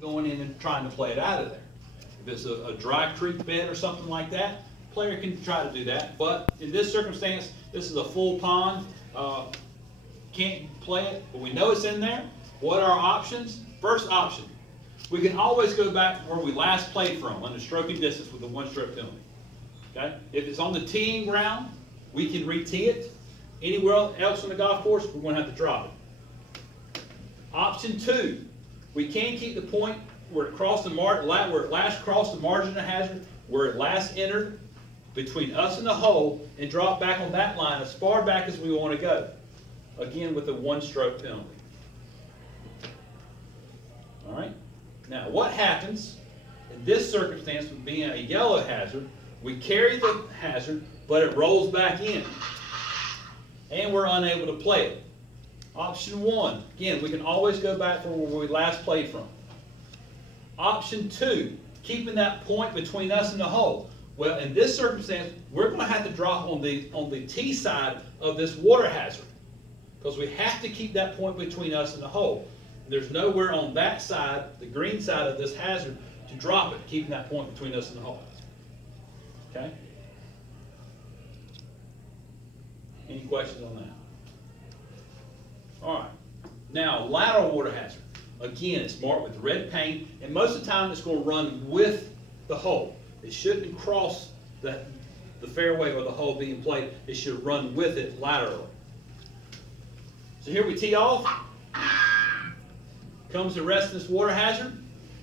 going in and trying to play it out of there. If it's a dry creek bed or something like that, player can try to do that. But in this circumstance, this is a full pond. Can't play it, but we know it's in there. What are our options? First option, we can always go back where we last played from, under stroking distance with a one-stroke penalty. Okay? If it's on the teeing ground, we can re-tee it. Anywhere else on the golf course, we're going to have to drop it. Option 2, we can keep the point where it last crossed the margin of hazard, where it last entered between us and the hole, and drop back on that line as far back as we want to go. Again, with a one-stroke penalty. All right? Now, what happens in this circumstance with being a yellow hazard? We carry the hazard, but it rolls back in, and we're unable to play it. Option 1, again, we can always go back from where we last played from. Option 2, keeping that point between us and the hole. Well, in this circumstance, we're going to have to drop on the tee side of this water hazard, because we have to keep that point between us and the hole. There's nowhere on that side, the green side of this hazard, to drop it, keeping that point between us and the hole. Okay? Any questions on that? All right. Now, lateral water hazard. Again, it's marked with red paint, and most of the time it's going to run with the hole. It shouldn't cross the fairway or the hole being played. It should run with it laterally. So here we tee off. Comes the rest of this water hazard.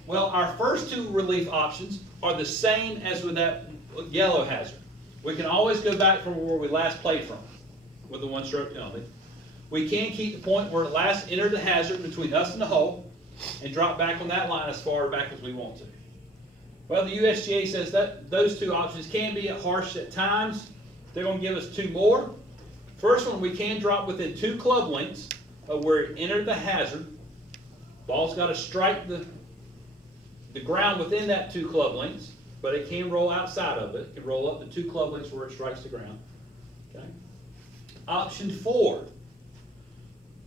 Well, our first two relief options are the same as with that yellow hazard. We can always go back from where we last played from with the one-stroke penalty. We can keep the point where it last entered the hazard between us and the hole and drop back on that line as far back as we want to. Well, the USGA says that those two options can be harsh at times. They're going to give us two more. First one, we can drop within 2 club lengths of where it entered the hazard. Ball's got to strike the ground within that 2 club lengths, but it can roll outside of it. It can roll up to 2 club lengths where it strikes the ground. Okay. Option 4,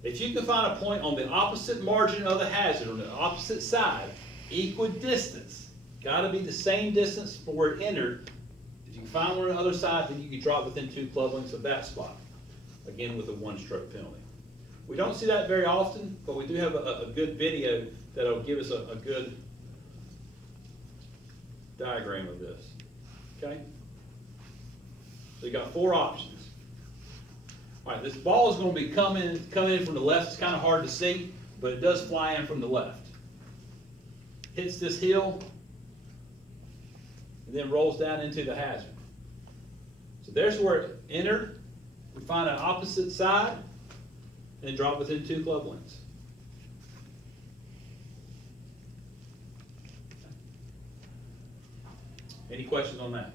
if you can find a point on the opposite margin of the hazard, on the opposite side, equidistance, got to be the same distance from where it entered. If you can find one on the other side, then you can drop within 2 club lengths of that spot. Again, with a one-stroke penalty. We don't see that very often, but we do have a good video that'll give us a good diagram of this. Okay? So you got 4 options. All right, this ball is going to be coming in from the left. It's kind of hard to see, but it does fly in from the left. Hits this hill, and then rolls down into the hazard. So there's where it entered. We find an opposite side, and drop within 2 club lengths. Any questions on that?